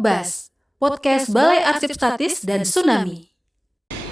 Podbas, podcast Balai Arsip Statis dan Tsunami.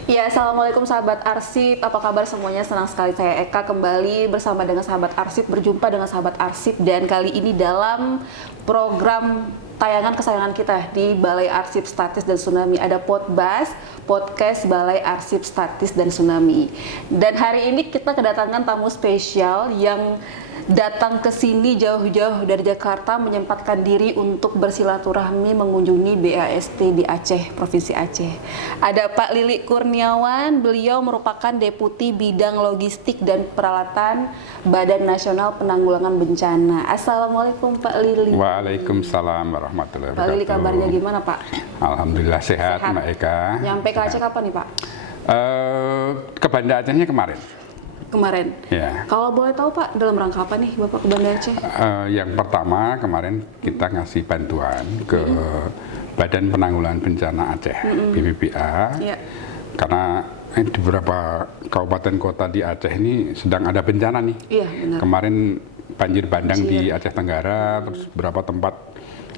Ya, assalamualaikum sahabat arsip. Apa kabar semuanya? Senang sekali saya Eka kembali bersama dengan sahabat arsip, berjumpa dengan sahabat arsip, dan kali ini dalam program tayangan kesayangan kita di Balai Arsip Statis dan Tsunami, ada Podbas, podcast Balai Arsip Statis dan Tsunami. Dan hari ini kita kedatangan tamu spesial yang datang ke sini jauh-jauh dari Jakarta, menyempatkan diri untuk bersilaturahmi mengunjungi BAST di Aceh, Provinsi Aceh. Ada Pak Lili Kurniawan, beliau merupakan Deputi Bidang Logistik dan Peralatan Badan Nasional Penanggulangan Bencana. Assalamualaikum Pak Lili. Waalaikumsalam warahmatullahi wabarakatuh. Pak Lili, kabarnya gimana Pak? Alhamdulillah sehat Mbak Eka. Nyampe ke Aceh kapan nih Pak? Ke Banda Acehnya kemarin. Kemarin. Ya. Kalau boleh tahu Pak, dalam rangka apa nih Bapak ke Banda Aceh? Yang pertama kemarin kita ngasih bantuan ke Badan Penanggulangan Bencana Aceh, BPBA, karena di beberapa kabupaten kota di Aceh ini sedang ada bencana nih. Iya, benar. Kemarin banjir bandang di Aceh Tenggara, terus beberapa tempat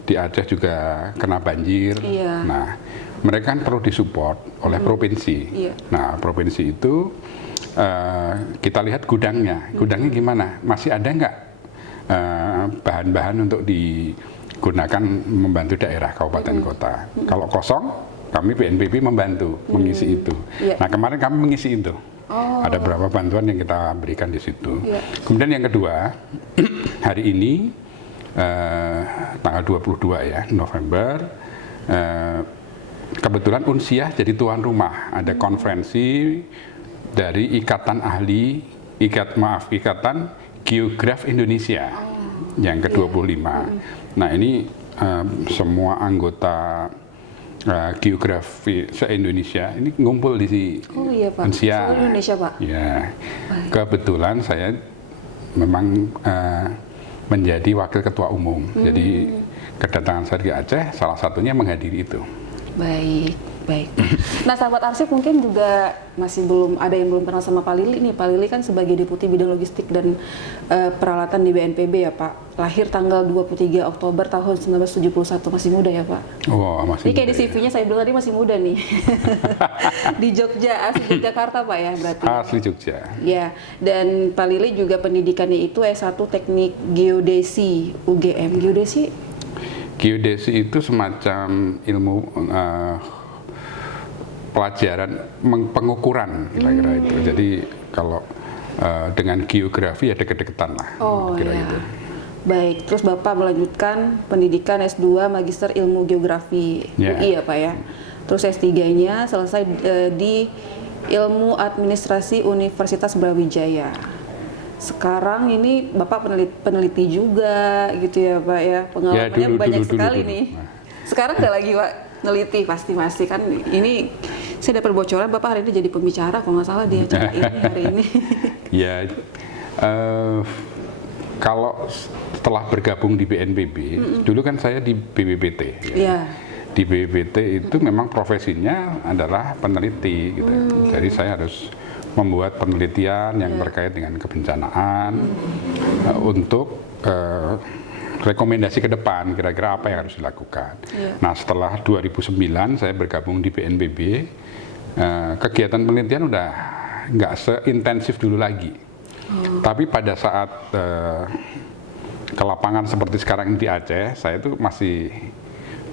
di Aceh juga kena banjir. Iya. Nah, mereka kan perlu disupport oleh provinsi. Iya. Nah, provinsi itu kita lihat gudangnya gimana, masih ada nggak bahan-bahan untuk digunakan membantu daerah kabupaten kota. Kalau kosong, kami BNPB membantu mengisi itu. Nah, kemarin kami mengisi itu. Ada beberapa bantuan yang kita berikan di situ. Kemudian yang kedua, hari ini tanggal 22 ya November, kebetulan Unsiah jadi tuan rumah. Ada konferensi dari Ikatan Geograf Indonesia yang ke-25. Nah, ini semua anggota geografi se-Indonesia ini ngumpul di Pak. Unsiah. Seluruh Indonesia Pak. Ya, kebetulan saya memang menjadi wakil ketua umum. Jadi kedatangan saya di Aceh salah satunya menghadiri itu. Baik. Nah, sahabat arsip mungkin juga masih belum ada yang belum kenal sama Pak Lili nih. Pak Lili kan sebagai Deputi Bidang Logistik dan Peralatan di BNPB ya Pak. Lahir tanggal 23 Oktober tahun 1971, masih muda ya Pak. Oh, masih. Ini kayak di CV-nya saya bilang tadi masih muda nih. Di Jogja, asli Jakarta Pak ya berarti. Asli Jogja. Ya, dan Pak Lili juga pendidikannya itu S1 Teknik Geodesi UGM. Geodesi itu semacam ilmu pelajaran pengukuran kira-kira itu. Jadi kalau dengan geografi ya deket-deketan lah. Gitu. Baik, terus Bapak melanjutkan pendidikan S2 Magister Ilmu Geografi UI ya Pak ya. Terus S3-nya selesai di Ilmu Administrasi Universitas Brawijaya. Sekarang ini Bapak peneliti juga gitu ya Pak ya. Pengalamannya banyak sekali nih. Sekarang nggak lagi Pak neliti, pasti masih kan. Ini saya dapat bocoran Bapak hari ini jadi pembicara kalau nggak salah di acara ini hari ini. Ya, kalau setelah bergabung di BNPB, dulu kan saya di BPPT. Ya. Di BPPT itu memang profesinya adalah peneliti gitu. Jadi saya harus membuat penelitian yang terkait dengan kebencanaan untuk rekomendasi ke depan, kira-kira apa yang harus dilakukan. Nah, setelah 2009 saya bergabung di BNPB, kegiatan penelitian udah nggak seintensif dulu lagi. Tapi pada saat ke lapangan seperti sekarang di Aceh, saya itu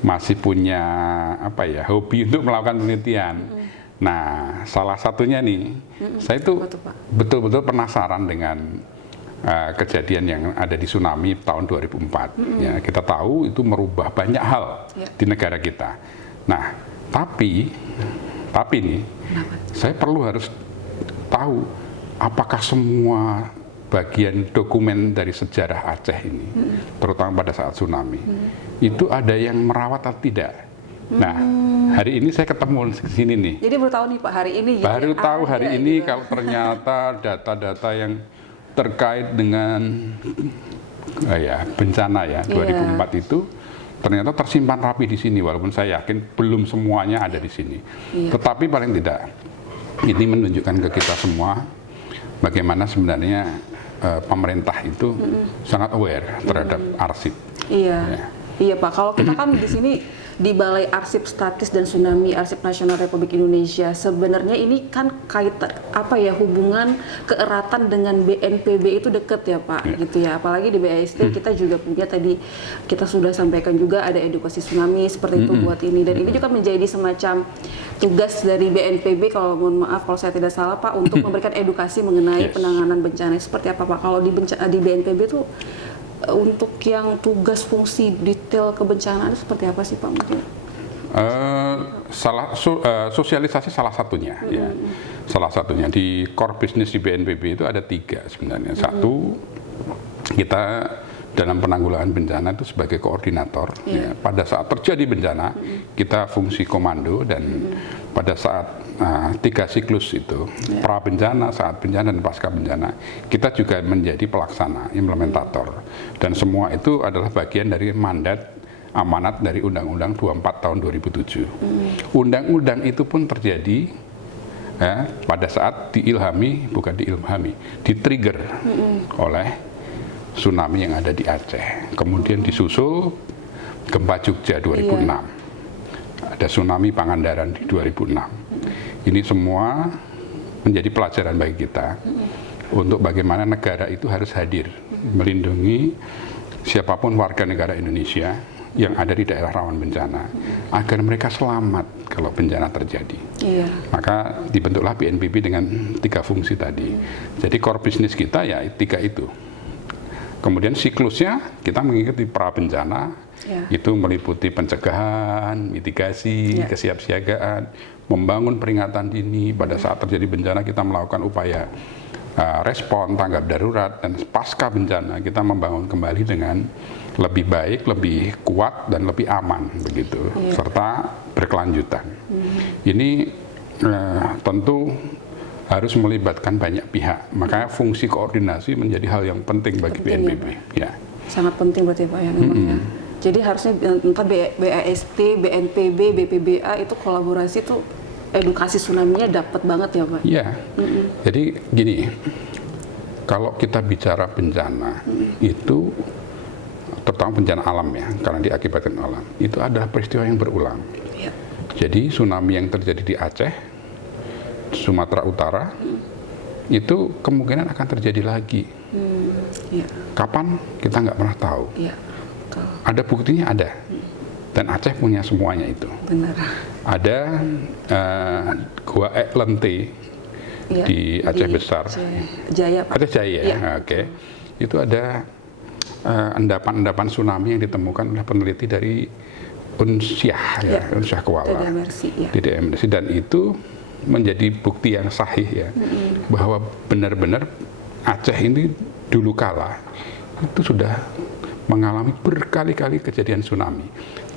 masih punya hobi untuk melakukan penelitian. Nah, salah satunya nih, saya itu betul-betul penasaran dengan kejadian yang ada di tsunami tahun 2004. Ya, kita tahu itu merubah banyak hal di negara kita. Nah, tapi nih, saya harus tahu apakah semua bagian dokumen dari sejarah Aceh ini, terutama pada saat tsunami, itu ada yang merawat atau tidak. Nah, hari ini saya ketemu di sini nih. Jadi baru tahu nih Pak hari ini. Baru tahu hari ini kalau ternyata data-data yang terkait dengan bencana 2004 itu ternyata tersimpan rapi di sini, walaupun saya yakin belum semuanya ada di sini. Tetapi paling tidak ini menunjukkan ke kita semua bagaimana sebenarnya pemerintah itu sangat aware terhadap arsip. Iya. Iya Pak, kalau kita kan di sini di Balai Arsip Statis dan Tsunami Arsip Nasional Republik Indonesia, sebenarnya ini kan kaitan hubungan keeratan dengan BNPB itu deket ya Pak, gitu ya. Apalagi di BAST kita juga punya, tadi kita sudah sampaikan juga ada edukasi tsunami seperti itu buat ini, dan ini juga menjadi semacam tugas dari BNPB, kalau mohon maaf kalau saya tidak salah Pak, untuk memberikan edukasi mengenai penanganan bencana. Seperti apa Pak kalau di BNPB itu untuk yang tugas fungsi detail kebencanaan seperti apa sih Pak mungkin? Sosialisasi salah satunya ya. Salah satunya di core business di BNPB itu ada 3 sebenarnya. Satu, kita dalam penanggulangan bencana itu sebagai koordinator ya. Pada saat terjadi bencana kita fungsi komando, dan pada saat 3 siklus itu pra bencana, saat bencana, dan pasca bencana, kita juga menjadi pelaksana, implementator, dan semua itu adalah bagian dari mandat amanat dari Undang-Undang 24 tahun 2007. Undang-undang itu pun terjadi pada saat di-trigger oleh tsunami yang ada di Aceh, kemudian disusul gempa Jogja 2006, ada tsunami Pangandaran di 2006. Ini semua menjadi pelajaran bagi kita untuk bagaimana negara itu harus hadir melindungi siapapun warga negara Indonesia yang ada di daerah rawan bencana agar mereka selamat kalau bencana terjadi. Maka dibentuklah BNPB dengan 3 fungsi tadi. Jadi core business kita ya 3 itu. Kemudian siklusnya kita mengikuti pra bencana, itu meliputi pencegahan, mitigasi, kesiapsiagaan, membangun peringatan dini. Pada saat terjadi bencana kita melakukan upaya respon, tanggap darurat, dan pasca bencana kita membangun kembali dengan lebih baik, lebih kuat, dan lebih aman begitu, serta berkelanjutan. Ini tentu harus melibatkan banyak pihak, makanya fungsi koordinasi menjadi hal yang penting bagi BNPB. Ya. Sangat penting berarti Pak ya memang ya. Jadi harusnya entah BAST, BNPB, BPBA itu kolaborasi tuh edukasi tsunami-nya dapat banget ya Pak. Iya. Jadi gini, kalau kita bicara bencana itu terutama bencana alam ya, karena diakibatkan alam, itu adalah peristiwa yang berulang. Jadi tsunami yang terjadi di Aceh, Sumatera Utara, itu kemungkinan akan terjadi lagi. Kapan kita nggak pernah tahu. Ada buktinya ada, dan Aceh punya semuanya itu. Benar. Ada Gua Lente di Aceh Besar, Jaya, Pak. Aceh Jaya, oke. Itu ada endapan-endapan tsunami yang ditemukan oleh peneliti dari Unsyah, Unsyah Kuala, DDMRC, dan itu menjadi bukti yang sahih ya, bahwa benar-benar Aceh ini dulu kala itu sudah mengalami berkali-kali kejadian tsunami.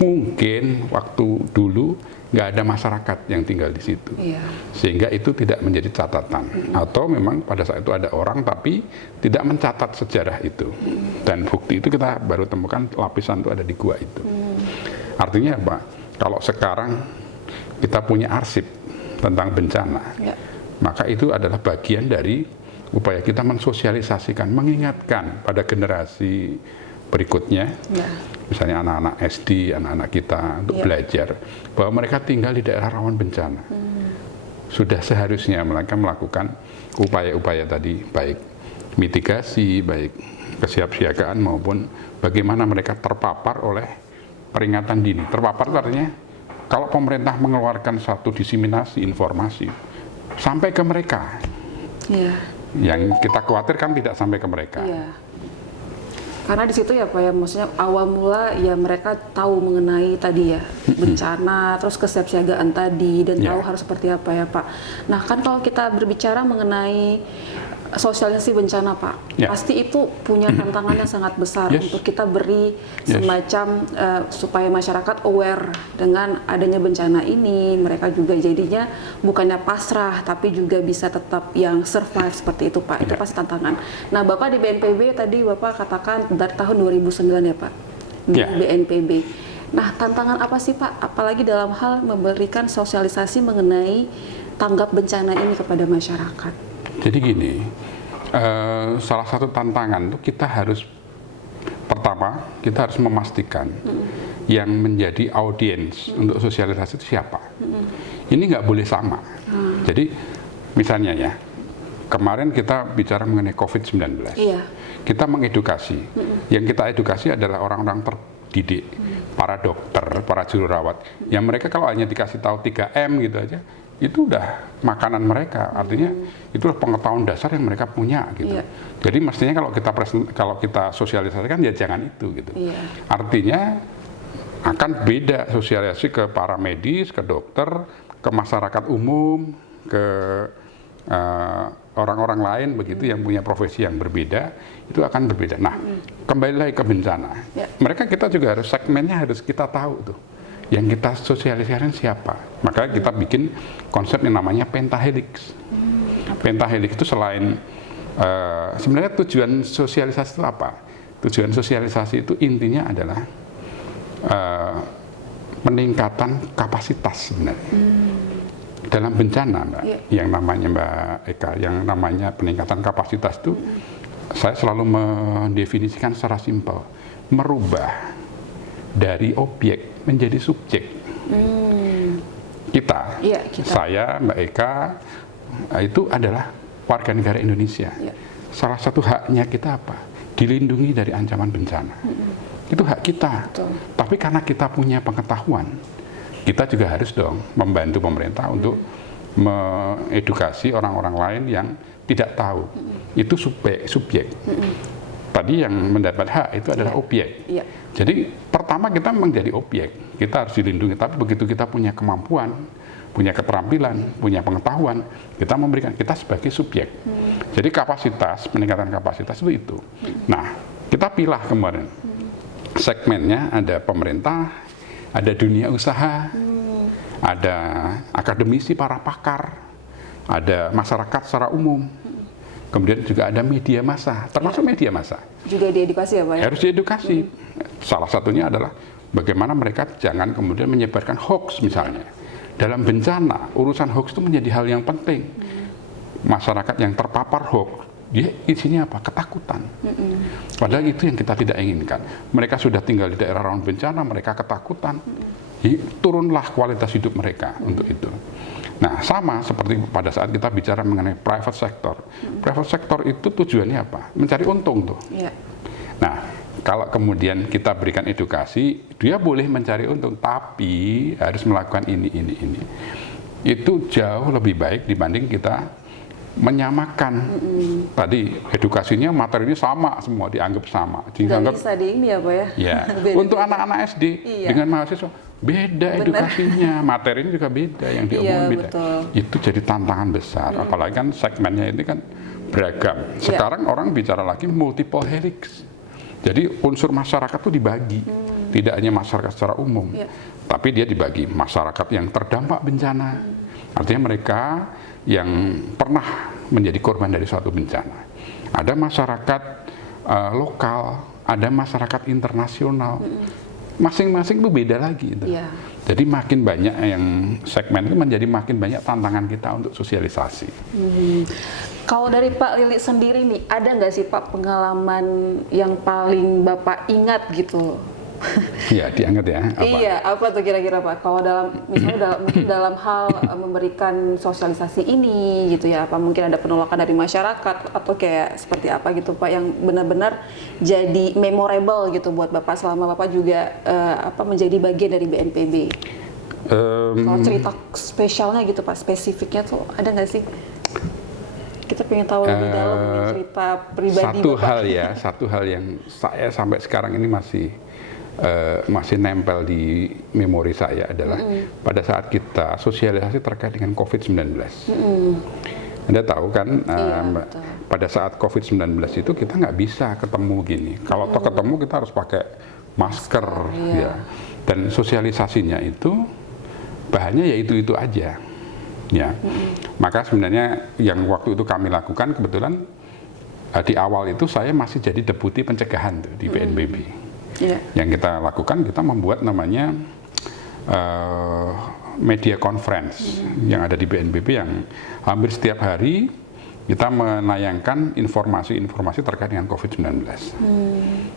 Mungkin waktu dulu nggak ada masyarakat yang tinggal di situ, sehingga itu tidak menjadi catatan, atau memang pada saat itu ada orang tapi tidak mencatat sejarah itu, dan bukti itu kita baru temukan lapisan itu ada di gua itu. Artinya apa? Kalau sekarang kita punya arsip tentang bencana, maka itu adalah bagian dari upaya kita mensosialisasikan, mengingatkan pada generasi berikutnya, misalnya anak-anak SD, anak-anak kita untuk belajar bahwa mereka tinggal di daerah rawan bencana. Sudah seharusnya mereka melakukan upaya-upaya tadi, baik mitigasi, baik kesiapsiagaan maupun bagaimana mereka terpapar oleh peringatan dini. Terpapar artinya kalau pemerintah mengeluarkan satu diseminasi informasi sampai ke mereka, yang kita khawatirkan tidak sampai ke mereka. Karena di situ ya Pak ya, maksudnya awal mula ya mereka tahu mengenai tadi ya bencana, terus kesiapsiagaan tadi, dan tahu harus seperti apa ya Pak. Nah kan kalau kita berbicara mengenai sosialisasi bencana Pak, pasti itu punya tantangan yang sangat besar untuk kita beri semacam supaya masyarakat aware dengan adanya bencana ini. Mereka juga jadinya bukannya pasrah tapi juga bisa tetap yang survive seperti itu Pak. Itu pasti tantangan. Nah Bapak di BNPB tadi Bapak katakan dari tahun 2009 ya Pak di BNPB. Nah tantangan apa sih Pak, apalagi dalam hal memberikan sosialisasi mengenai tanggap bencana ini kepada masyarakat? Jadi gini, salah satu tantangan itu kita harus pertama kita harus memastikan yang menjadi audiens untuk sosialisasi itu siapa. Ini nggak boleh sama. Jadi misalnya ya, kemarin kita bicara mengenai COVID-19. Iya. Kita mengedukasi. Yang kita edukasi adalah orang-orang terdidik, para dokter, para juru rawat. Yang mereka kalau hanya dikasih tahu 3M gitu aja, itu udah makanan mereka. Artinya itulah pengetahuan dasar yang mereka punya gitu. Iya. Jadi mestinya kalau kita sosialisasikan ya jangan itu gitu. Iya. Artinya akan beda sosialisasi ke para medis, ke dokter, ke masyarakat umum, ke orang-orang lain begitu yang punya profesi yang berbeda, itu akan berbeda. Nah, kembali lagi ke bencana. Ya. Mereka kita juga harus segmennya harus kita tahu tuh. Yang kita sosialisasikan siapa. Maka kita bikin konsep yang namanya pentahelix. Pentahelix itu selain sebenarnya tujuan sosialisasi itu apa? Tujuan sosialisasi itu intinya adalah peningkatan kapasitas sebenarnya. Dalam bencana, Mbak, yang namanya Mbak Eka, yang namanya peningkatan kapasitas itu, saya selalu mendefinisikan secara simpel, merubah dari objek menjadi subjek. Kita, saya, Mbak Eka, itu adalah warga negara Indonesia. Salah satu haknya kita apa? Dilindungi dari ancaman bencana. Itu hak kita. Betul. Tapi karena kita punya pengetahuan, kita juga harus dong membantu pemerintah untuk mengedukasi orang-orang lain yang tidak tahu. Itu subjek. Tadi yang mendapat hak itu adalah objek. Jadi pertama kita menjadi objek, kita harus dilindungi. Tapi begitu kita punya kemampuan, punya keterampilan, punya pengetahuan, kita memberikan, kita sebagai subjek. Jadi kapasitas, peningkatan kapasitas itu. Nah, kita pilah kemarin. Segmennya ada pemerintah, ada dunia usaha, ada akademisi, para pakar, ada masyarakat secara umum, kemudian juga ada media massa, termasuk media massa. Juga diedukasi ya Pak? Harus diedukasi. Salah satunya adalah bagaimana mereka jangan kemudian menyebarkan hoax misalnya. Dalam bencana, urusan hoax itu menjadi hal yang penting. Masyarakat yang terpapar hoax, dia isinya apa? Ketakutan. Padahal itu yang kita tidak inginkan. Mereka sudah tinggal di daerah rawan bencana, mereka ketakutan. Turunlah kualitas hidup mereka untuk itu. Nah, sama seperti pada saat kita bicara mengenai private sector. Private sector itu tujuannya apa? Mencari untung tuh. Nah, kalau kemudian kita berikan edukasi, dia boleh mencari untung, tapi harus melakukan ini. Itu jauh lebih baik dibanding kita menyamakan. Tadi edukasinya, materinya sama semua, dianggap sama. Nggak bisa di ini ya Pak ya? Ya. Untuk anak-anak SD dengan mahasiswa beda edukasinya, materinya juga beda, yang diomongin beda. Betul. Itu jadi tantangan besar, apalagi kan segmennya ini kan beragam. Sekarang orang bicara lagi multiple helix. Jadi unsur masyarakat itu dibagi, tidak hanya masyarakat secara umum, tapi dia dibagi masyarakat yang terdampak bencana, artinya mereka yang pernah menjadi korban dari suatu bencana. Ada masyarakat lokal, ada masyarakat internasional, masing-masing itu beda lagi. Jadi makin banyak yang segmen itu menjadi makin banyak tantangan kita untuk sosialisasi. Kalau dari Pak Lili sendiri nih, ada nggak sih Pak pengalaman yang paling Bapak ingat gitu? Iya, dianggap ya. Apa? Iya, apa tuh kira-kira Pak? Kalau misalnya dalam hal memberikan sosialisasi ini gitu ya, apa mungkin ada penolakan dari masyarakat atau kayak seperti apa gitu Pak yang benar-benar jadi memorable gitu buat Bapak selama Bapak juga menjadi bagian dari BNPB? Kalau cerita spesialnya gitu Pak, spesifiknya tuh ada nggak sih? Kita pengen tahu lebih dalam cerita pribadi Bapak. Satu hal yang saya sampai sekarang ini masih nempel di memori saya adalah pada saat kita sosialisasi terkait dengan COVID-19. Anda tahu kan, pada saat COVID-19 itu kita nggak bisa ketemu gini. Kalau ketemu kita harus pakai masker, ya. Dan sosialisasinya itu bahannya ya itu aja. Ya, maka sebenarnya yang waktu itu kami lakukan kebetulan di awal itu saya masih jadi deputi pencegahan tuh, di BNPB. Yang kita lakukan, kita membuat namanya media conference yang ada di BNPB yang hampir setiap hari kita menayangkan informasi-informasi terkait dengan COVID-19.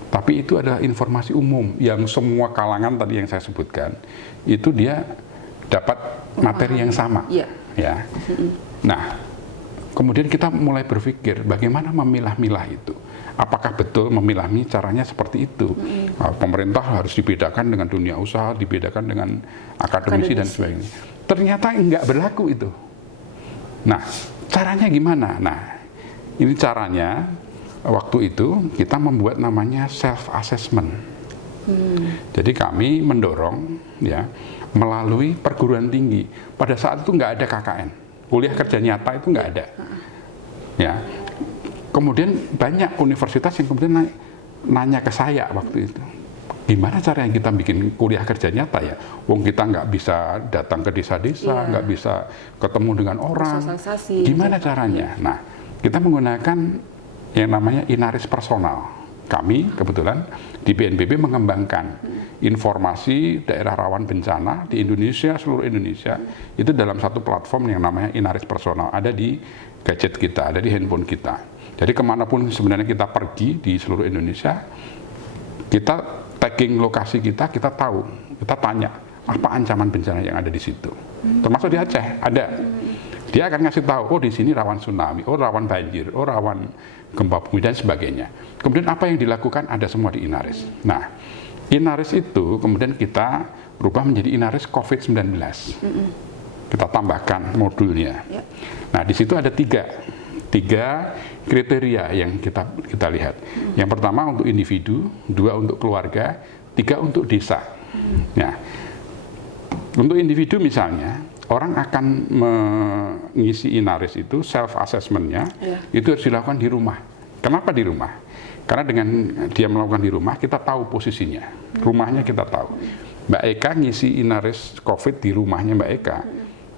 Tapi itu adalah informasi umum yang semua kalangan tadi yang saya sebutkan, itu dia dapat materi yang sama. Ya. Nah, kemudian kita mulai berpikir bagaimana memilah-milah itu. Apakah betul memilah-milah caranya seperti itu? Pemerintah harus dibedakan dengan dunia usaha, dibedakan dengan akademisi dan sebagainya. Ternyata enggak berlaku itu. Nah, caranya gimana? Nah, ini caranya waktu itu kita membuat namanya self-assessment. Jadi kami mendorong ya melalui perguruan tinggi. Pada saat itu nggak ada KKN, kuliah kerja nyata itu nggak ada. Ya, kemudian banyak universitas yang kemudian nanya ke saya waktu itu, gimana caranya kita bikin kuliah kerja nyata ya? Wong kita nggak bisa datang ke desa-desa, nggak bisa ketemu dengan orang. Gimana caranya? Nah, kita menggunakan yang namanya inaris personal. Kami kebetulan di BNPB mengembangkan informasi daerah rawan bencana di Indonesia, seluruh Indonesia, itu dalam satu platform yang namanya inaris personal. Ada di gadget kita, ada di handphone kita. Jadi kemanapun sebenarnya kita pergi di seluruh Indonesia, kita tagging lokasi kita tahu, kita tanya apa ancaman bencana yang ada di situ. Termasuk di Aceh ada. Dia akan ngasih tahu, oh di sini rawan tsunami, oh rawan banjir, oh rawan gempa bumi dan sebagainya. Kemudian apa yang dilakukan ada semua di Inaris. Nah, Inaris itu kemudian kita rubah menjadi Inaris COVID-19. Kita tambahkan modulnya. Nah, di situ ada tiga kriteria yang kita lihat. Yang pertama untuk individu, 2 untuk keluarga, 3 untuk desa. Nah, untuk individu misalnya, orang akan mengisi Inaris itu self-assessment-nya, itu harus dilakukan di rumah. Kenapa di rumah? Karena dengan dia melakukan di rumah, kita tahu posisinya. Rumahnya kita tahu. Mbak Eka ngisi Inaris COVID di rumahnya Mbak Eka,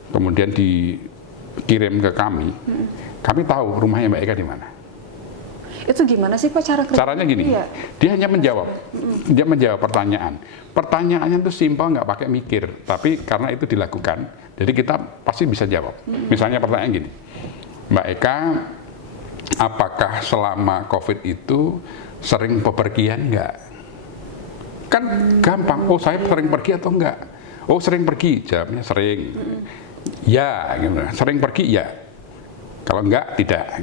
kemudian dikirim ke kami. Kami tahu rumahnya Mbak Eka di mana. Itu gimana sih Pak cara kerja? Caranya gini, dia hanya menjawab, dia menjawab pertanyaan. Pertanyaannya itu simpel, nggak pakai mikir, tapi karena itu dilakukan, jadi kita pasti bisa jawab. Misalnya pertanyaan gini, Mbak Eka, apakah selama COVID itu sering bepergian nggak? Kan gampang, oh saya sering pergi atau enggak? Oh sering pergi, jawabnya sering. Ya, gimana? Sering pergi ya. Kalau enggak, tidak.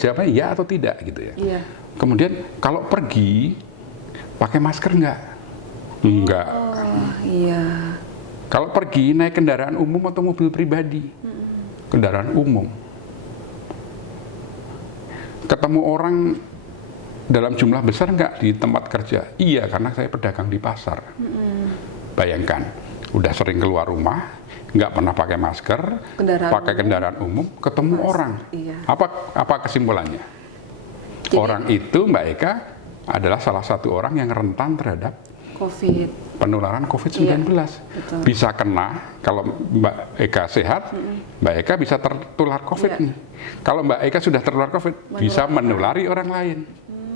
Jawabannya ya atau tidak gitu ya. Kemudian kalau pergi pakai masker enggak? Enggak. Kalau pergi naik kendaraan umum atau mobil pribadi? Kendaraan umum. Ketemu orang dalam jumlah besar enggak di tempat kerja? Iya, karena saya pedagang di pasar. Bayangkan, udah sering keluar rumah, nggak pernah pakai masker, pakai kendaraan umum, ketemu orang. Apa kesimpulannya? Jadi, orang itu Mbak Eka adalah salah satu orang yang rentan terhadap penularan COVID-19. Bisa kena, kalau Mbak Eka sehat, Mbak Eka bisa tertular COVID nih. Kalau Mbak Eka sudah tertular COVID, bisa menulari orang lain.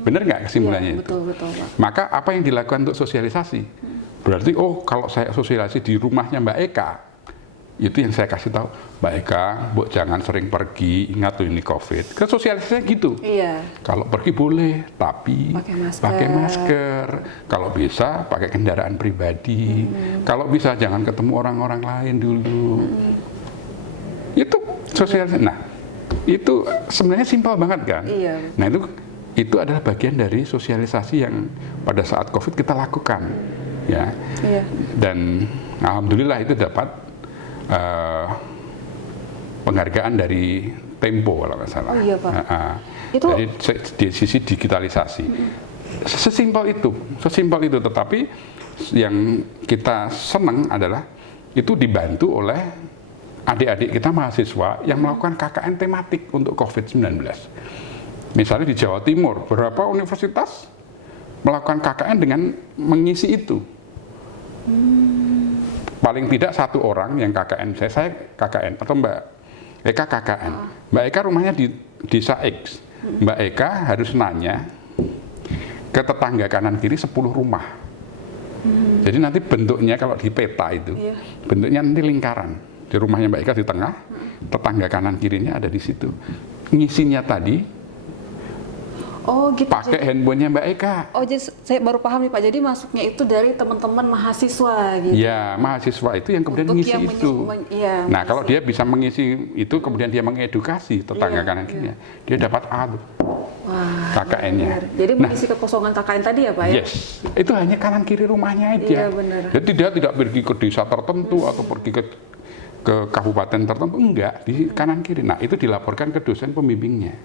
Benar nggak kesimpulannya itu? Betul. Maka apa yang dilakukan untuk sosialisasi? Berarti, oh kalau saya sosialisasi di rumahnya Mbak Eka, itu yang saya kasih tahu, Mbak Eka, Bu jangan sering pergi, ingat tuh ini COVID. Kan sosialisasinya gitu. Kalau pergi boleh, tapi pakai masker. Kalau bisa pakai kendaraan pribadi. Kalau bisa jangan ketemu orang-orang lain dulu. Itu sosialisasi. Nah, itu sebenarnya simpel banget kan. Nah itu adalah bagian dari sosialisasi yang pada saat COVID kita lakukan, ya. Dan alhamdulillah itu dapat penghargaan dari Tempo kalau nggak salah. Itu dari sisi digitalisasi. Sesimpel itu. Tetapi yang kita senang adalah itu dibantu oleh adik-adik kita mahasiswa yang melakukan KKN tematik untuk COVID-19. Misalnya di Jawa Timur, beberapa universitas melakukan KKN dengan mengisi itu. Paling tidak 1 orang yang KKN, saya KKN atau Mbak Eka KKN. Mbak Eka rumahnya di desa X. Mbak Eka harus nanya ke tetangga kanan kiri 10 rumah. Jadi nanti bentuknya kalau di peta itu, bentuknya nanti lingkaran. Di rumahnya Mbak Eka di tengah, tetangga kanan kirinya ada di situ. ngisinya tadi Oh gitu. pakai handphonenya Mbak Eka. Oh jadi saya baru paham nih Pak. Jadi masuknya itu dari teman-teman mahasiswa gitu. Ya, mahasiswa itu yang kemudian Untuk mengisi yang itu. iya, Nah, kalau mengisi. dia bisa mengisi itu, kemudian dia mengedukasi tetangga kanan kirinya, dia dapat A tuh, Wah, KKN-nya. benar. Jadi Nah, mengisi kekosongan KKN tadi ya Pak ya? yes, itu hanya kanan kiri rumahnya Iya, aja. benar. Jadi dia tidak pergi ke desa tertentu atau pergi ke kabupaten tertentu, enggak, di kanan kiri. Nah, itu dilaporkan ke dosen pembimbingnya.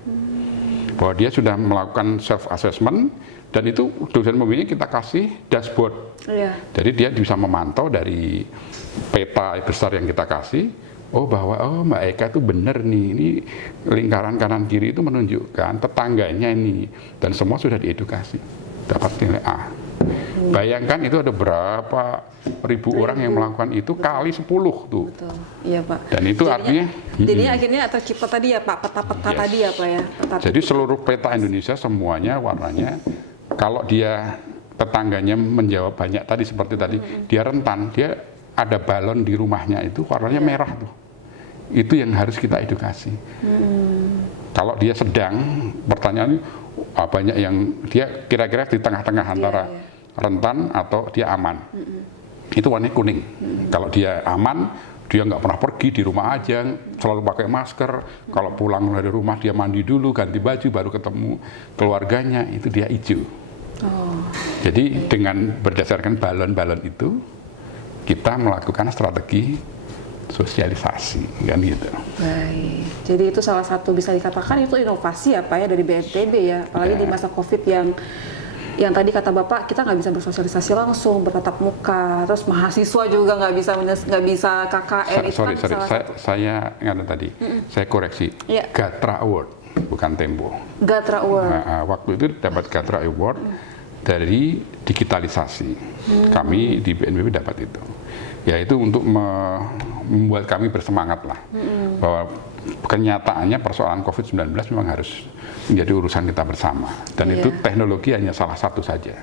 Bahwa dia sudah melakukan self assessment, dan itu dosen pembimbingnya kita kasih dashboard. Iya. Jadi dia bisa memantau dari peta besar yang kita kasih, bahwa Mbak Eka itu benar nih, ini lingkaran kanan kiri itu menunjukkan tetangganya ini, dan semua sudah diedukasi, dapat nilai A. Bayangkan itu ada berapa ribu orang yang melakukan itu kali 10 tuh. Betul. Iya Pak. Dan itu artinya jadinya akhirnya tercipta tadi ya Pak, peta-peta tadi ya Pak ya. Peta jadi seluruh peta Indonesia semuanya warnanya, kalau dia tetangganya menjawab banyak tadi seperti tadi, dia rentan, dia ada balon di rumahnya itu warnanya merah tuh. Itu yang harus kita edukasi. Kalau dia sedang, pertanyaannya banyak yang dia kira-kira di tengah-tengah antara rentan atau dia aman. Itu warnanya kuning. Kalau dia aman, dia nggak pernah pergi, di rumah aja, selalu pakai masker. Kalau pulang dari rumah dia mandi dulu, ganti baju, baru ketemu keluarganya, itu dia hijau. Jadi dengan berdasarkan balon-balon itu, kita melakukan strategi sosialisasi, kan gitu. Baik. Jadi itu salah satu bisa dikatakan itu inovasi ya Pak ya dari BNPB ya, apalagi di masa COVID yang tadi kata Bapak kita nggak bisa bersosialisasi langsung, bertatap muka, terus mahasiswa juga nggak bisa KKN. Saya nggak tadi, saya koreksi, Gatra Award bukan Tempo. Gatra Award. Nah, waktu itu dapat Gatra Award dari digitalisasi. Kami di BNPB dapat itu. Yaitu untuk membuat kami bersemangat lah, bahwa kenyataannya persoalan COVID-19 memang harus menjadi urusan kita bersama, dan itu teknologi hanya salah satu saja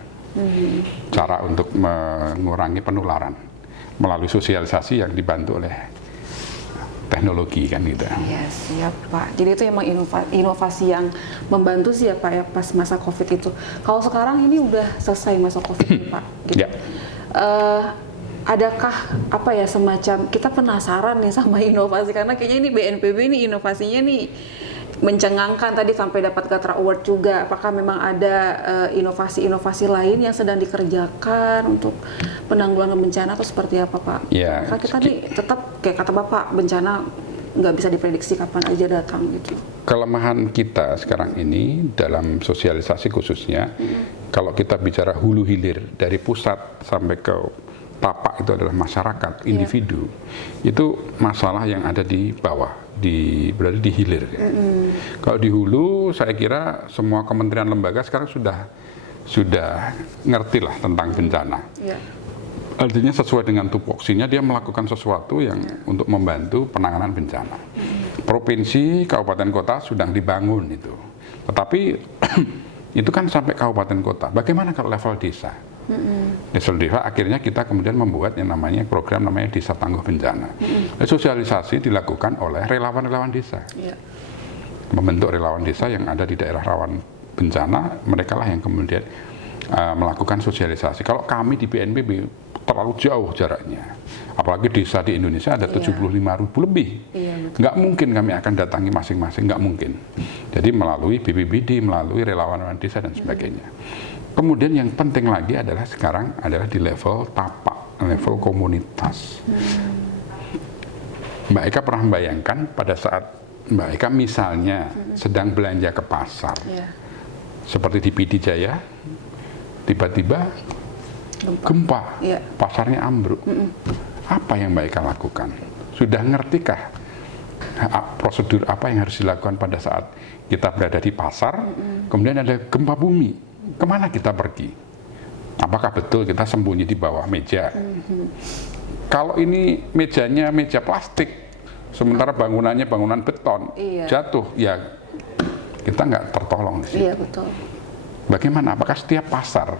cara untuk mengurangi penularan melalui sosialisasi yang dibantu oleh teknologi, kan gitu. Iya siap Pak. Jadi itu emang inovasi yang membantu sih ya Pak ya pas masa COVID itu. Kalau sekarang ini udah selesai masa COVID ini Pak. Gitu. Ya. Adakah apa ya semacam kita penasaran nih sama inovasi, karena kayaknya ini BNPB ini inovasinya nih mencengangkan, tadi sampai dapat Gatra Award juga. Apakah memang ada inovasi-inovasi lain yang sedang dikerjakan untuk penanggulangan bencana atau seperti apa Pak? Ya, Karena kita nih tetap kayak kata Bapak, bencana nggak bisa diprediksi kapan aja datang gitu. Kelemahan kita sekarang ini dalam sosialisasi khususnya, kalau kita bicara hulu hilir dari pusat sampai ke tapak itu adalah masyarakat, individu, itu masalah yang ada di bawah, berarti di hilir. Ya. Kalau di hulu, saya kira semua kementerian lembaga sekarang sudah ngerti lah tentang bencana. Artinya sesuai dengan tupoksinya dia melakukan sesuatu yang untuk membantu penanganan bencana. Provinsi, kabupaten kota sudah dibangun itu. Tetapi itu kan sampai kabupaten kota. Bagaimana kalau level desa? Level desa akhirnya kita kemudian membuat yang namanya program namanya Desa Tangguh Bencana. Sosialisasi dilakukan oleh relawan-relawan desa. Membentuk relawan desa yang ada di daerah rawan bencana, mereka lah yang kemudian melakukan sosialisasi. Kalau kami di BNPB terlalu jauh jaraknya, apalagi desa di Indonesia ada 75.000 lebih, nggak mungkin kami akan datangi masing-masing, nggak mungkin. Jadi melalui BPBD, melalui relawan desa dan sebagainya. Kemudian yang penting lagi adalah sekarang adalah di level tapak, level komunitas. Mbak Eka pernah membayangkan pada saat Mbak Eka misalnya sedang belanja ke pasar, seperti di PD Jaya, tiba-tiba gempa, pasarnya ambruk. Apa yang Mbak Eka lakukan? Sudah ngertikah prosedur apa yang harus dilakukan pada saat kita berada di pasar, kemudian ada gempa bumi? Kemana kita pergi? Apakah betul kita sembunyi di bawah meja? Kalau ini mejanya meja plastik, sementara bangunannya bangunan beton, jatuh, ya kita nggak tertolong di situ. Iya betul. Bagaimana? Apakah setiap pasar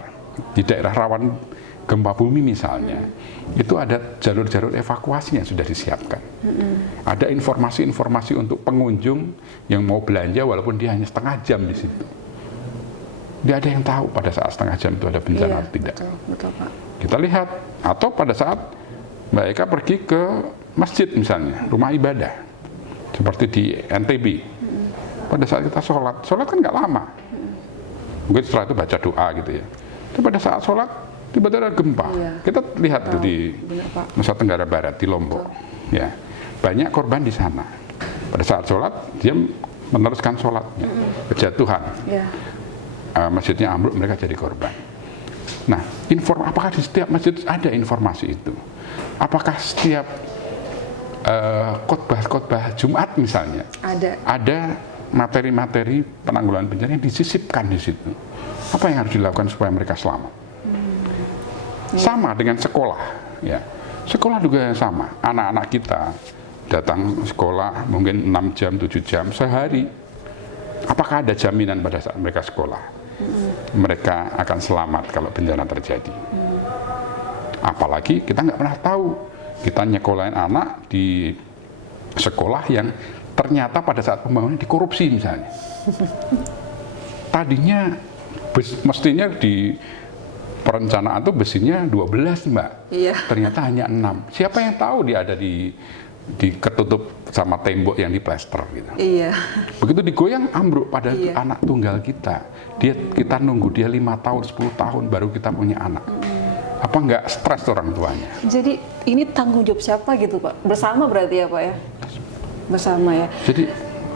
di daerah rawan gempa bumi misalnya, itu ada jalur-jalur evakuasi yang sudah disiapkan. Ada informasi-informasi untuk pengunjung yang mau belanja walaupun dia hanya setengah jam di situ. Dia ada yang tahu pada saat setengah jam itu ada bencana atau tidak. Betul, Pak. Kita lihat, atau pada saat Mbak Eka pergi ke masjid misalnya, rumah ibadah, seperti di NTB. Pada saat kita sholat kan nggak lama. Mungkin setelah itu baca doa gitu ya. Tapi pada saat sholat, tiba-tiba ada gempa. Kita lihat tuh di Nusa Tenggara Barat, di Lombok. Ya, banyak korban di sana. Pada saat sholat, dia meneruskan sholatnya, kejatuhan. Masjidnya ambruk, mereka jadi korban. Nah, apakah di setiap masjid ada informasi itu? Apakah setiap khotbah Jumat misalnya ada materi-materi penanggulangan bencana yang disisipkan di situ? Apa yang harus dilakukan supaya mereka selamat? Sama dengan sekolah, ya. Sekolah juga sama. Anak-anak kita datang sekolah mungkin 6 jam, 7 jam sehari. Apakah ada jaminan pada saat mereka sekolah? Mereka akan selamat kalau bencana terjadi. Apalagi kita nggak pernah tahu, kita nyekolahin anak di sekolah yang ternyata pada saat pembangunan dikorupsi misalnya. Tadinya mestinya di perencanaan tuh besinya 12, Mbak. Ternyata hanya 6. Siapa yang tahu dia ada di ketutup sama tembok yang diplester gitu. Begitu digoyang ambruk, padahal itu anak tunggal kita. Kita nunggu dia 5 tahun, 10 tahun baru kita punya anak. Apa nggak stres orang tuanya? Jadi ini tanggung jawab siapa gitu, Pak? Bersama berarti ya, Pak ya? Bersama ya.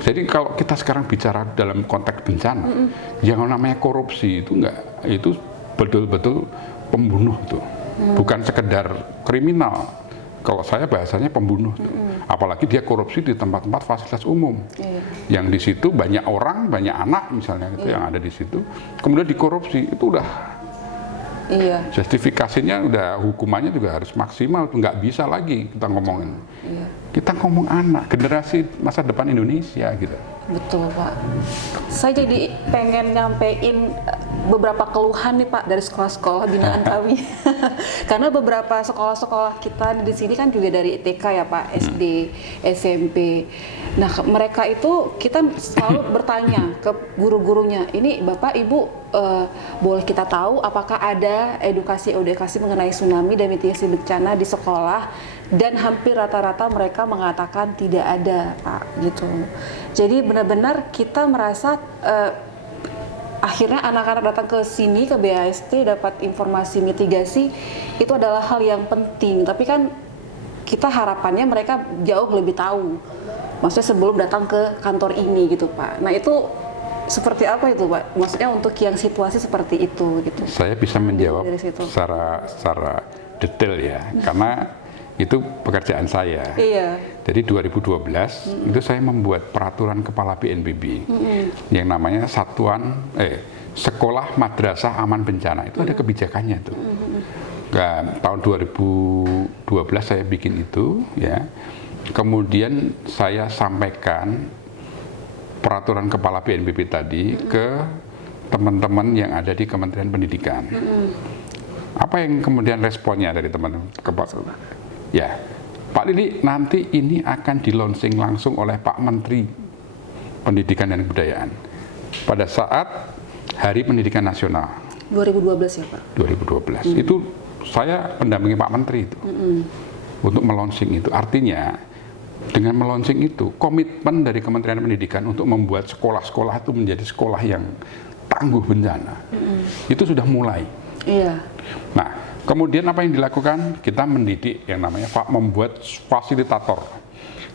Jadi kalau kita sekarang bicara dalam konteks bencana, yang namanya korupsi itu itu betul-betul pembunuh tuh. Bukan sekedar kriminal. Kalau saya bahasanya pembunuh tuh. Apalagi dia korupsi di tempat-tempat fasilitas umum. Yang di situ banyak orang, banyak anak misalnya gitu yang ada di situ. Kemudian dikorupsi, itu udah justifikasinya udah, hukumannya juga harus maksimal, nggak bisa lagi kita ngomongin. Kita ngomong anak, generasi masa depan Indonesia gitu. Betul, Pak. Saya jadi pengen nyampein beberapa keluhan nih, Pak, dari sekolah-sekolah binaan kami. Karena beberapa sekolah-sekolah kita di sini kan juga dari TK ya, Pak, SD, SMP. Nah, mereka itu kita selalu bertanya ke guru-gurunya, ini Bapak, Ibu, boleh kita tahu apakah ada edukasi mengenai tsunami dan mitigasi bencana di sekolah? Dan hampir rata-rata mereka mengatakan tidak ada, Pak, gitu. Jadi benar-benar kita merasa akhirnya anak-anak datang ke sini, ke BAST, dapat informasi mitigasi, itu adalah hal yang penting. Tapi kan kita harapannya mereka jauh lebih tahu, maksudnya sebelum datang ke kantor ini gitu, Pak. Nah, itu seperti apa itu, Pak? Maksudnya untuk yang situasi seperti itu gitu. Saya bisa menjawab secara detail ya, karena itu pekerjaan saya. Jadi 2012 itu saya membuat peraturan kepala BNPB yang namanya Sekolah Madrasah Aman Bencana. Itu ada kebijakannya tuh. Nah, tahun 2012 saya bikin itu ya. Kemudian saya sampaikan peraturan kepala BNPB tadi ke teman-teman yang ada di Kementerian Pendidikan. Apa yang kemudian responnya dari teman-teman? Ya, Pak Lili, nanti ini akan di-launching langsung oleh Pak Menteri Pendidikan dan Kebudayaan pada saat Hari Pendidikan Nasional 2012 ya, Pak? 2012. Itu saya pendampingi Pak Menteri itu untuk melaunching itu. Artinya dengan melaunching itu komitmen dari Kementerian Pendidikan untuk membuat sekolah-sekolah itu menjadi sekolah yang tangguh bencana. Itu sudah mulai. Nah, kemudian apa yang dilakukan? Kita mendidik yang namanya membuat fasilitator.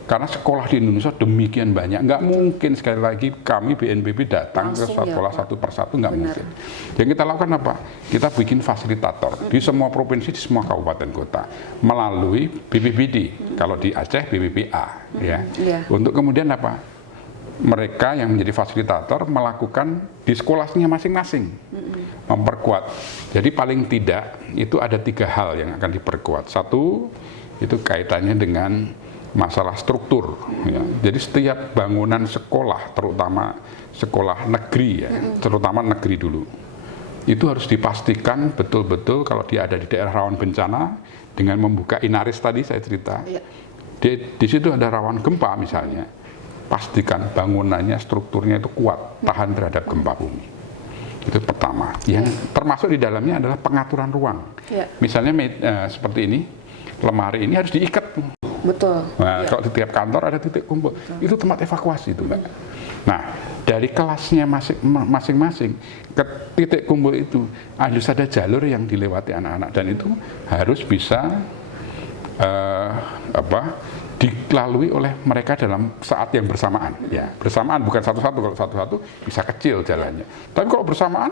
Karena sekolah di Indonesia demikian banyak, nggak mungkin sekali lagi kami BNPB datang langsung ke sekolah satu persatu, nggak mungkin. Yang kita lakukan apa? Kita bikin fasilitator di semua provinsi, di semua kabupaten kota melalui BPBD. Kalau di Aceh BPPA, ya. Untuk kemudian apa? Mereka yang menjadi fasilitator melakukan di sekolahnya masing-masing, memperkuat. Jadi paling tidak itu ada 3 hal yang akan diperkuat. Satu, itu kaitannya dengan masalah struktur. Ya. Jadi setiap bangunan sekolah, terutama sekolah negeri ya, terutama negeri dulu, itu harus dipastikan betul-betul kalau dia ada di daerah rawan bencana dengan membuka Inaris tadi saya cerita. Iya. Di situ ada rawan gempa misalnya, pastikan bangunannya, strukturnya itu kuat, tahan terhadap gempa bumi. Itu pertama. Yang termasuk di dalamnya adalah pengaturan ruang. Iya. Misalnya seperti ini, lemari ini harus diikat. Betul. Nah, kalau di tiap kantor ada titik kumpul, itu tempat evakuasi itu, Mbak. Nah, dari kelasnya masing-masing ke titik kumpul itu harus ada jalur yang dilewati anak-anak dan itu harus bisa dilalui oleh mereka dalam saat yang bersamaan. Ya, bersamaan bukan satu-satu. Kalau satu-satu bisa kecil jalannya. Tapi kalau bersamaan,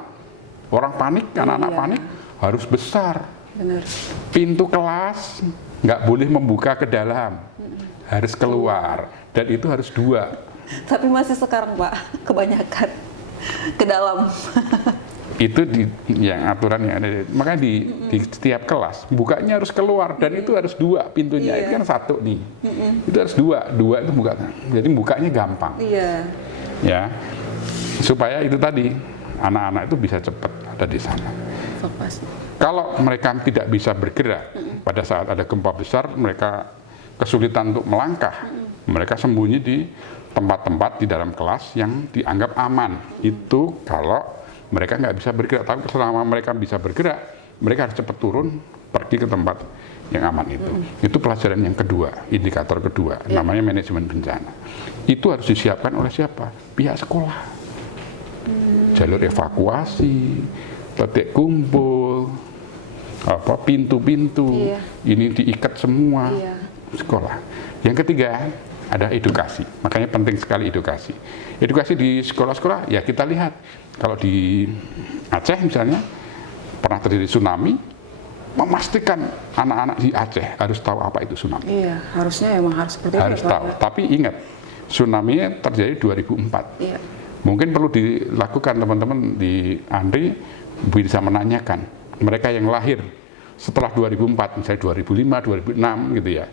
orang panik, anak-anak panik harus besar. Benar. Pintu kelas nggak boleh membuka ke dalam, harus keluar dan itu harus 2. Tapi masih sekarang Pak, kebanyakan ke dalam. Itu yang aturan yang ada. Makanya di setiap kelas bukanya harus keluar dan itu harus 2 pintunya. Itu kan 1 nih. Itu harus 2 itu buka. Jadi bukanya gampang. Iya. Ya, supaya itu tadi anak-anak itu bisa cepat ada di sana. Evakuasi. Kalau mereka tidak bisa bergerak pada saat ada gempa besar, mereka kesulitan untuk melangkah. Mereka sembunyi di tempat-tempat di dalam kelas yang dianggap aman. Itu kalau mereka nggak bisa bergerak. Tapi selama mereka bisa bergerak, mereka harus cepat turun, pergi ke tempat yang aman itu. Itu pelajaran yang kedua, indikator kedua, namanya manajemen bencana. Itu harus disiapkan oleh siapa? Pihak sekolah. Jalur evakuasi, titik kumpul, pintu-pintu, ini diikat semua sekolah. Yang ketiga ada edukasi, makanya penting sekali edukasi. Edukasi di sekolah-sekolah, ya kita lihat kalau di Aceh misalnya pernah terjadi tsunami, memastikan anak-anak di Aceh harus tahu apa itu tsunami. Iya, harusnya emang harus seperti itu. Harus tahu, tapi ingat tsunami-nya terjadi 2004. Iya. Mungkin perlu dilakukan teman-teman di Andri bisa menanyakan mereka yang lahir setelah 2004, misalnya 2005, 2006 gitu ya,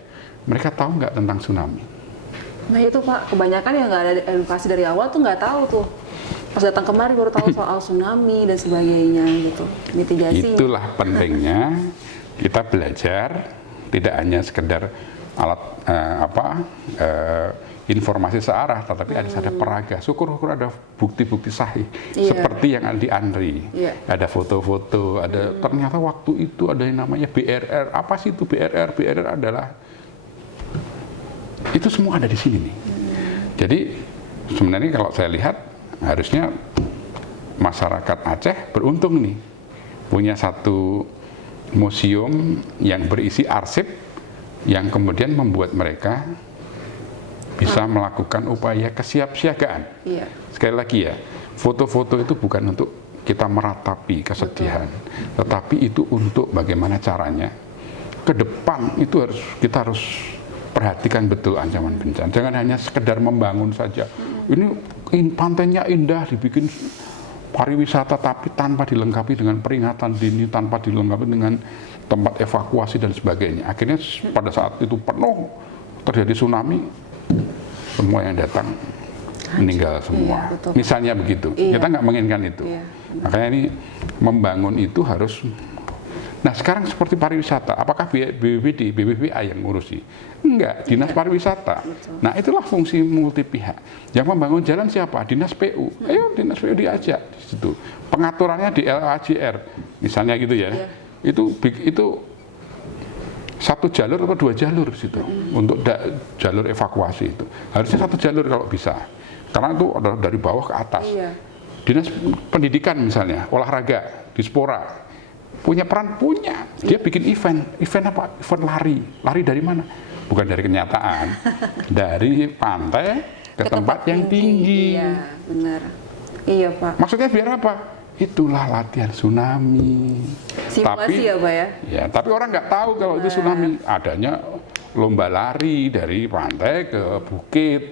mereka tahu nggak tentang tsunami? Nah itu Pak, kebanyakan yang nggak ada edukasi dari awal tuh nggak tahu tuh. Pas datang kemari baru tahu soal tsunami dan sebagainya gitu, mitigasinya. Itulah pentingnya kita belajar, tidak hanya sekedar alat informasi searah, tetapi ada peraga. Syukur-syukur ada bukti-bukti sahih, seperti yang ada di Andri. Ada foto-foto, ada ternyata waktu itu ada yang namanya BRR. Apa sih itu BRR? BRR adalah itu semua ada di sini nih. Jadi sebenarnya kalau saya lihat harusnya masyarakat Aceh beruntung nih punya satu museum yang berisi arsip yang kemudian membuat mereka bisa melakukan upaya kesiapsiagaan. Sekali lagi ya, foto-foto itu bukan untuk kita meratapi kesedihan, tetapi itu untuk bagaimana caranya ke depan itu kita harus perhatikan betul ancaman bencana. Jangan hanya sekedar membangun saja. Ini pantainya indah, dibikin pariwisata, tapi tanpa dilengkapi dengan peringatan dini, tanpa dilengkapi dengan tempat evakuasi dan sebagainya. Akhirnya pada saat itu penuh terjadi tsunami, semua yang datang meninggal semua. Misalnya begitu. Kita nggak menginginkan itu. Makanya ini membangun itu harus. Nah sekarang seperti pariwisata, apakah BPBD, BPPA yang ngurusi? Enggak, Dinas Pariwisata. Nah itulah fungsi multi pihak. Yang membangun jalan siapa? Dinas PU. Ayo Dinas PU diajak di situ. Pengaturannya di LAJR, misalnya gitu ya. Itu 1 jalur atau 2 jalur situ untuk jalur evakuasi itu. Harusnya 1 jalur kalau bisa. Karena itu ada dari bawah ke atas. Dinas Pendidikan misalnya, olahraga, Dispora. Punya peran, punya. Dia bikin event apa? Event lari dari mana? Bukan dari kenyataan, dari pantai ke tempat yang tinggi. Iya, benar. Iya Pak. Maksudnya biar apa? Itulah latihan tsunami. Simulasi ya Pak ya? Ya, tapi orang nggak tahu kalau itu tsunami. Adanya lomba lari dari pantai ke bukit.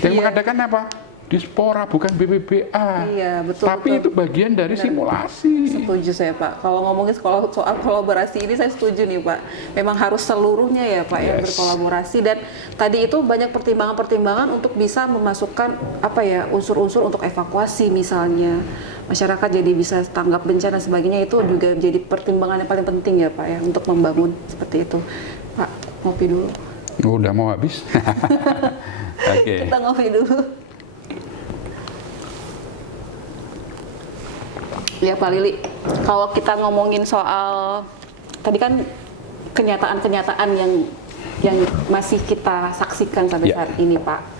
Yang mengadakan apa? Dispora bukan BBBA. Iya, betul. Tapi betul. itu bagian dari simulasi. Setuju saya Pak. Kalau ngomongin soal kolaborasi ini saya setuju nih Pak. Memang harus seluruhnya ya Pak yang berkolaborasi, dan tadi itu banyak pertimbangan-pertimbangan untuk bisa memasukkan unsur-unsur untuk evakuasi misalnya. Masyarakat jadi bisa tanggap bencana dan sebagainya, itu juga jadi pertimbangan yang paling penting ya Pak ya untuk membangun seperti itu. Pak, ngopi dulu. Udah mau habis. Oke. Kita ngopi dulu. Ya Pak Lili, kalau kita ngomongin soal tadi kan kenyataan-kenyataan yang masih kita saksikan sampai saat ini Pak.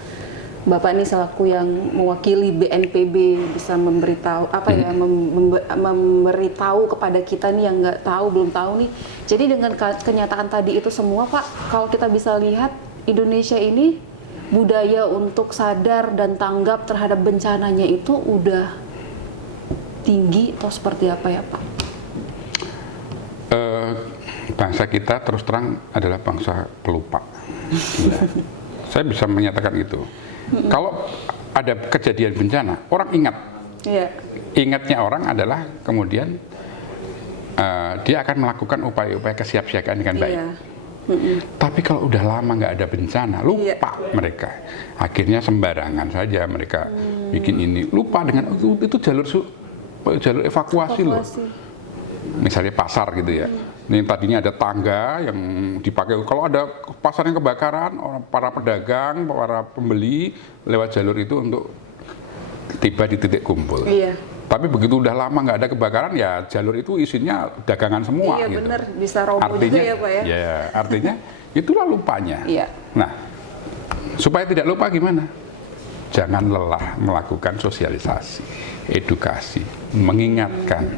Bapak ini selaku yang mewakili BNPB bisa memberitahu memberitahu kepada kita nih yang nggak tahu, belum tahu nih. Jadi dengan kenyataan tadi itu semua Pak, kalau kita bisa lihat Indonesia ini budaya untuk sadar dan tanggap terhadap bencananya itu udah tinggi atau seperti apa ya Pak? Bangsa kita terus terang adalah bangsa pelupa. Ya. Saya bisa menyatakan itu. Kalau ada kejadian bencana, orang ingat. Yeah. Ingatnya orang adalah kemudian dia akan melakukan upaya-upaya kesiapsiagaan dengan baik. Tapi kalau udah lama nggak ada bencana, lupa mereka. Akhirnya sembarangan saja mereka bikin ini. Lupa dengan itu jalur evakuasi loh. Misalnya pasar gitu ya. Ini tadinya ada tangga yang dipakai. Kalau ada pasar yang kebakaran, para pedagang, para pembeli lewat jalur itu untuk tiba di titik kumpul. Iya. Tapi begitu udah lama nggak ada kebakaran, ya jalur itu isinya dagangan semua. Iya gitu. benar, bisa roboh artinya, juga ya Pak ya. Ya, artinya itulah lupanya. Iya. Nah, supaya tidak lupa gimana? Jangan lelah melakukan sosialisasi, edukasi, mengingatkan.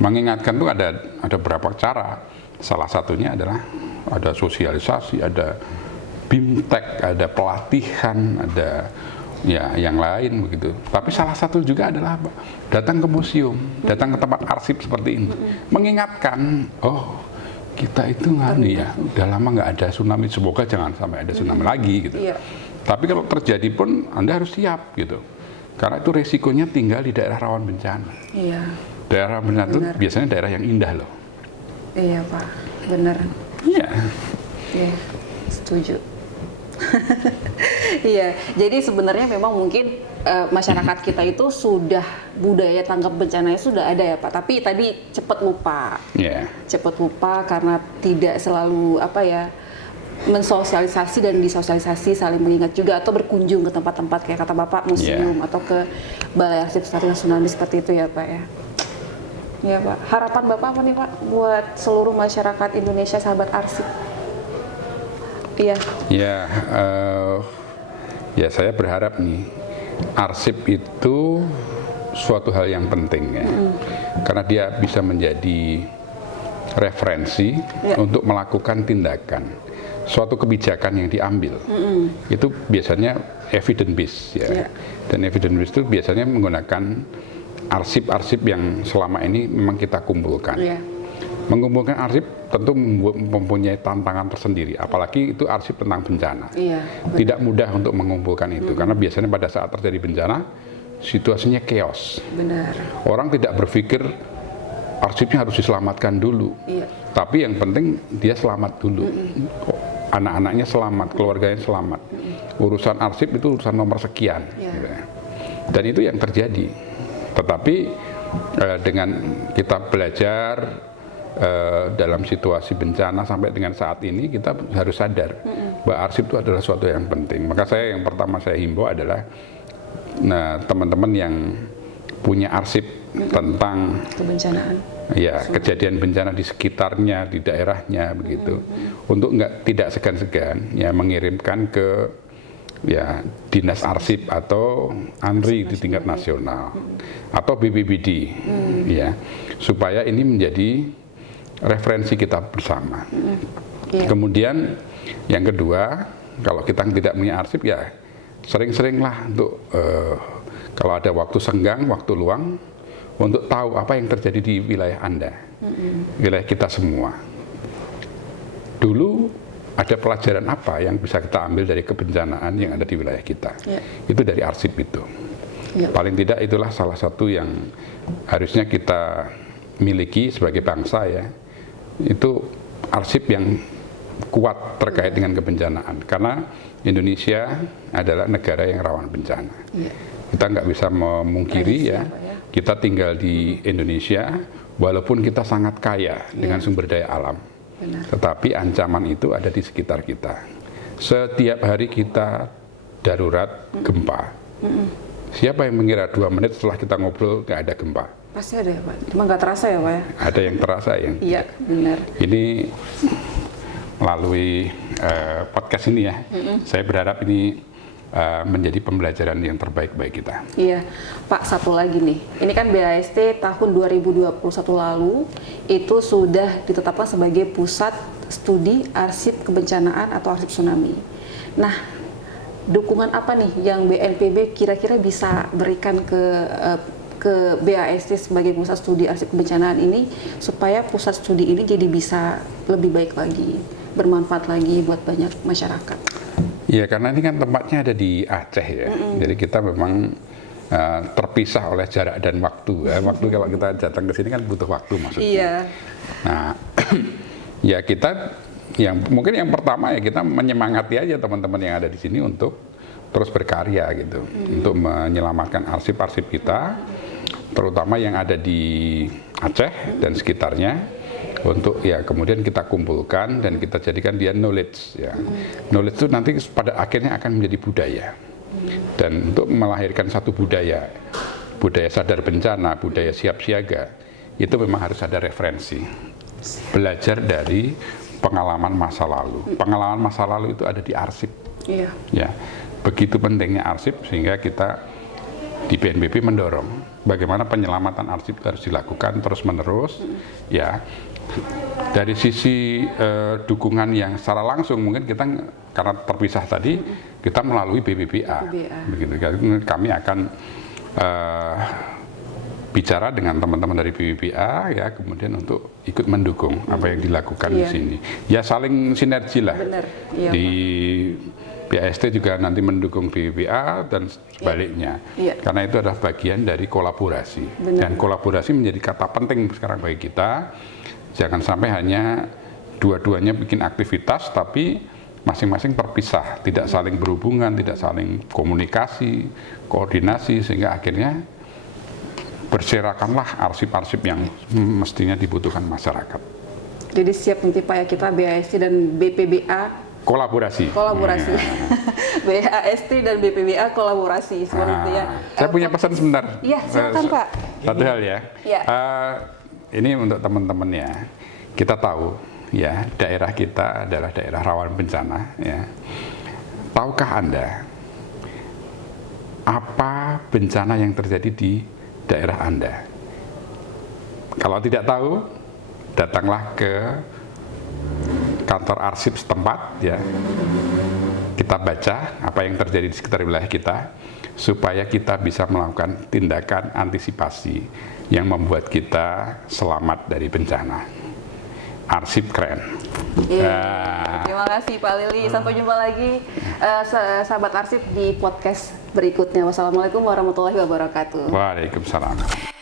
Mengingatkan itu ada beberapa cara. Salah satunya adalah ada sosialisasi, ada BIMTEK, ada pelatihan, ada ya yang lain begitu. Tapi salah satu juga adalah apa? Datang ke museum, datang ke tempat arsip seperti ini, mengingatkan, oh kita itu ya, udah lama nggak ada tsunami, semoga jangan sampai ada tsunami lagi gitu. Iya. Tapi kalau terjadi pun Anda harus siap gitu, karena itu resikonya tinggal di daerah rawan bencana. Iya. Daerah bencana itu biasanya daerah yang indah loh. Iya Pak, benar. Iya. Iya, setuju. Iya, jadi sebenarnya memang mungkin masyarakat kita itu sudah budaya tanggap bencananya sudah ada ya Pak, tapi tadi cepat lupa. Yeah. Cepat lupa karena tidak selalu mensosialisasi dan disosialisasi, saling mengingat juga, atau berkunjung ke tempat-tempat kayak kata Bapak museum atau ke Balai Arsip Stasiun Tsunami seperti itu ya Pak ya. Ya Pak, harapan Bapak apa nih Pak buat seluruh masyarakat Indonesia sahabat arsip? Iya. Ya saya berharap nih arsip itu suatu hal yang penting ya, karena dia bisa menjadi referensi untuk melakukan tindakan. Suatu kebijakan yang diambil itu biasanya evidence based ya, dan evidence based itu biasanya menggunakan arsip-arsip yang selama ini memang kita kumpulkan. Mengumpulkan arsip tentu mempunyai tantangan tersendiri, apalagi itu arsip tentang bencana. Tidak mudah untuk mengumpulkan itu, karena biasanya pada saat terjadi bencana, situasinya chaos. Benar. Orang tidak berpikir arsipnya harus diselamatkan dulu, tapi yang penting dia selamat dulu. Anak-anaknya selamat, keluarganya selamat. Urusan arsip itu urusan nomor sekian. Dan itu yang terjadi. Tetapi dengan kita belajar dalam situasi bencana sampai dengan saat ini, kita harus sadar bahwa arsip itu adalah suatu yang penting. Maka yang pertama saya himbau adalah teman-teman yang punya arsip tentang kebencanaan, kejadian bencana di sekitarnya, di daerahnya begitu, untuk tidak segan-segan mengirimkan ke dinas arsip atau ANRI di tingkat nasional atau BPBD supaya ini menjadi referensi kita bersama. Kemudian yang kedua, kalau kita tidak punya arsip sering-seringlah untuk kalau ada waktu senggang, waktu luang, untuk tahu apa yang terjadi di wilayah Anda, wilayah kita semua. Dulu ada pelajaran apa yang bisa kita ambil dari kebencanaan yang ada di wilayah kita. Itu dari arsip itu. Paling tidak itulah salah satu yang harusnya kita miliki sebagai bangsa ya. Itu arsip yang kuat terkait dengan kebencanaan, karena Indonesia adalah negara yang rawan bencana. Kita nggak bisa memungkiri ya, kita tinggal di Indonesia walaupun kita sangat kaya dengan sumber daya alam. Tetapi ancaman itu ada di sekitar kita. Setiap hari kita darurat gempa. Siapa yang mengira 2 menit setelah kita ngobrol nggak ada gempa? Pasti ada ya Pak, cuma nggak terasa ya Pak ya? Ada yang terasa yang Iya, benar. Ini melalui podcast ini ya, saya berharap ini menjadi pembelajaran yang terbaik bagi kita. Iya, Pak, satu lagi nih. Ini kan BAST tahun 2021 lalu itu sudah ditetapkan sebagai pusat studi arsip kebencanaan atau arsip tsunami. Nah, dukungan apa nih yang BNPB kira-kira bisa berikan ke BAST sebagai pusat studi arsip kebencanaan ini supaya pusat studi ini jadi bisa lebih baik lagi, bermanfaat lagi buat banyak masyarakat? Ya, karena ini kan tempatnya ada di Aceh ya, jadi kita memang terpisah oleh jarak dan waktu. Waktu kalau kita datang ke sini kan butuh waktu maksudnya. Iya. Nah, ya kita mungkin yang pertama ya kita menyemangati aja teman-teman yang ada di sini untuk terus berkarya gitu, untuk menyelamatkan arsip-arsip kita, terutama yang ada di Aceh dan sekitarnya. Untuk ya kemudian kita kumpulkan dan kita jadikan dia knowledge ya. Knowledge itu nanti pada akhirnya akan menjadi budaya. Dan untuk melahirkan satu budaya sadar bencana, budaya siap siaga, itu memang harus ada referensi. Belajar dari pengalaman masa lalu. Pengalaman masa lalu itu ada di arsip. Iya. Ya. Begitu pentingnya arsip sehingga kita di BNPB mendorong bagaimana penyelamatan arsip harus dilakukan terus-menerus ya. Dari sisi dukungan yang secara langsung mungkin kita karena terpisah tadi kita melalui BPBA. Begitu. Kami akan bicara dengan teman-teman dari BPBA ya, kemudian untuk ikut mendukung apa yang dilakukan di sini. Ya saling sinergi lah. Benar. Iya, di BAST juga nanti mendukung BPBA dan sebaliknya. Karena itu adalah bagian dari kolaborasi. Dan kolaborasi menjadi kata penting sekarang bagi kita. Jangan sampai hanya dua-duanya bikin aktivitas tapi masing-masing terpisah, tidak saling berhubungan, tidak saling komunikasi, koordinasi, sehingga akhirnya berserakanlah arsip-arsip yang mestinya dibutuhkan masyarakat. Jadi siap nanti Pak ya, kita BAST dan BPBA kolaborasi. BAST dan BPBA kolaborasi seperti itu ya. Saya punya pesan sebentar. Iya, silakan Pak. Satu hal ya. Ini untuk teman-teman ya. Kita tahu ya, daerah kita adalah daerah rawan bencana ya. Tahukah Anda apa bencana yang terjadi di daerah Anda? Kalau tidak tahu, datanglah ke kantor arsip setempat ya. Kita baca apa yang terjadi di sekitar wilayah kita supaya kita bisa melakukan tindakan antisipasi yang membuat kita selamat dari bencana. Arsip keren. Terima kasih Pak Lili. Sampai jumpa lagi sahabat arsip di podcast berikutnya. Wassalamualaikum warahmatullahi wabarakatuh. Waalaikumsalam.